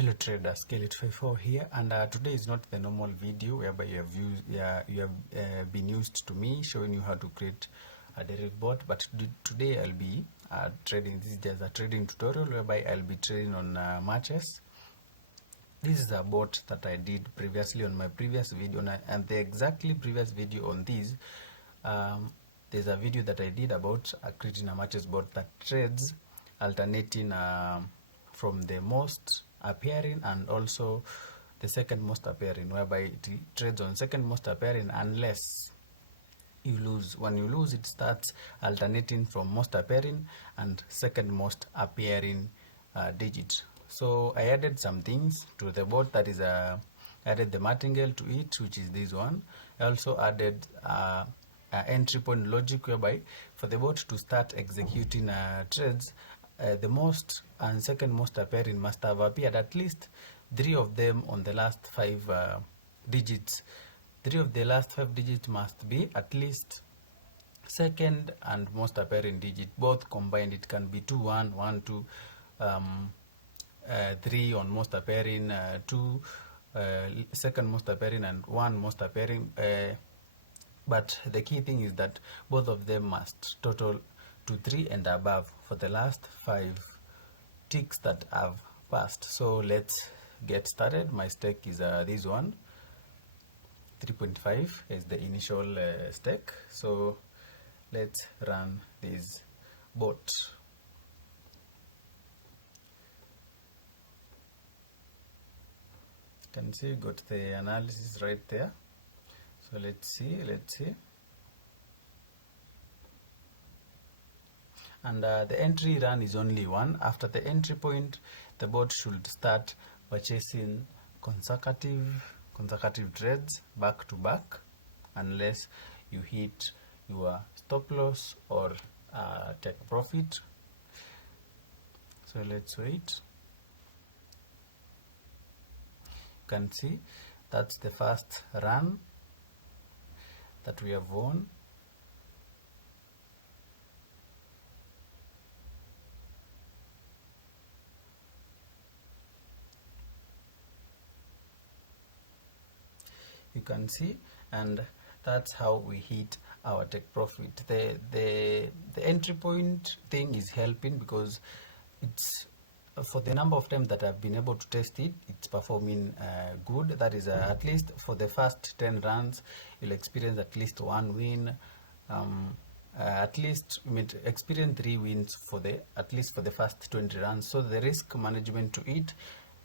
Hello traders, Kelly24 here, and today is not the normal video whereby you have been used to me showing you how to create a derivative bot, but today I'll be trading. This is just a trading tutorial whereby I'll be trading on matches. This is a bot that I did previously on my previous video, and the exactly previous video on this, there's a video that I did about creating a matches bot that trades alternating from the most appearing and also the second most appearing, whereby it trades on second most appearing unless you lose. When you lose, it starts alternating from most appearing and second most appearing digit. So I added some things to the bot. That is added the Martingale to it, which is this one. I also added entry point logic, whereby for the bot to start executing trades, the most and second most appearing must have appeared at least 3 of them on the last 5 digits. 3 of the last 5 digits must be at least second and most appearing digit, both combined. It can be 2 1 1 2 3 on most appearing, 2 second most appearing, and 1 most appearing. But the key thing is that both of them must total to 3 and above for the last 5 ticks that have passed. So let's get started. My stake is this one, 3.5 is the initial stake. So let's run this bot. You can see you got the analysis right there. So let's see. And the entry run is only one. After the entry point, the bot should start purchasing consecutive trades back to back, unless you hit your stop loss or take profit. So let's wait. You can see that's the first run that we have won. You can see, and that's how we hit our take profit. The entry point thing is helping because it's for the number of times that I've been able to test it, it's performing good. That is at least for the first 10 runs you'll experience at least 1 win. At least you may experience 3 wins for at least for the first 20 runs. So the risk management to it,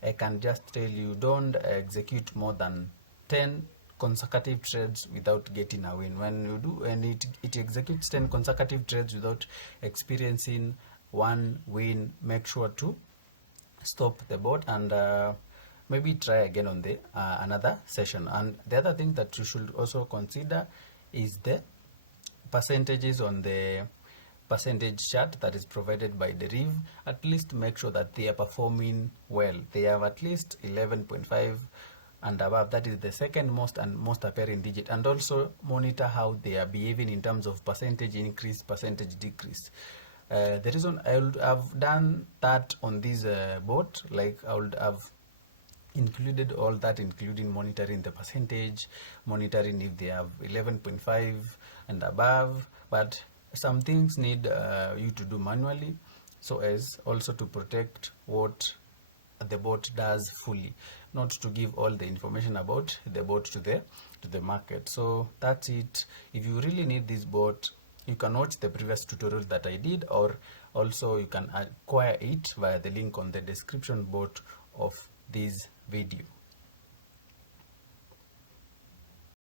I can just tell you, don't execute more than 10 consecutive trades without getting a win. When you do, and it executes 10 consecutive trades without experiencing 1 win, make sure to stop the bot and maybe try again on the another session. And the other thing that you should also consider is the percentages on the percentage chart that is provided by Deriv. At least make sure that they are performing well. They have at least 11.5 and above. That is the second most and most appearing digit, and also monitor how they are behaving in terms of percentage increase, percentage decrease. The reason I would have done that on this bot, like I would have included all that, including monitoring the percentage, monitoring if they have 11.5 and above, but some things need you to do manually, so as also to protect what the bot does fully, not to give all the information about the bot to the market. So that's it. If you really need this bot, you can watch the previous tutorial that I did, or also you can acquire it via the link on the description box of this video.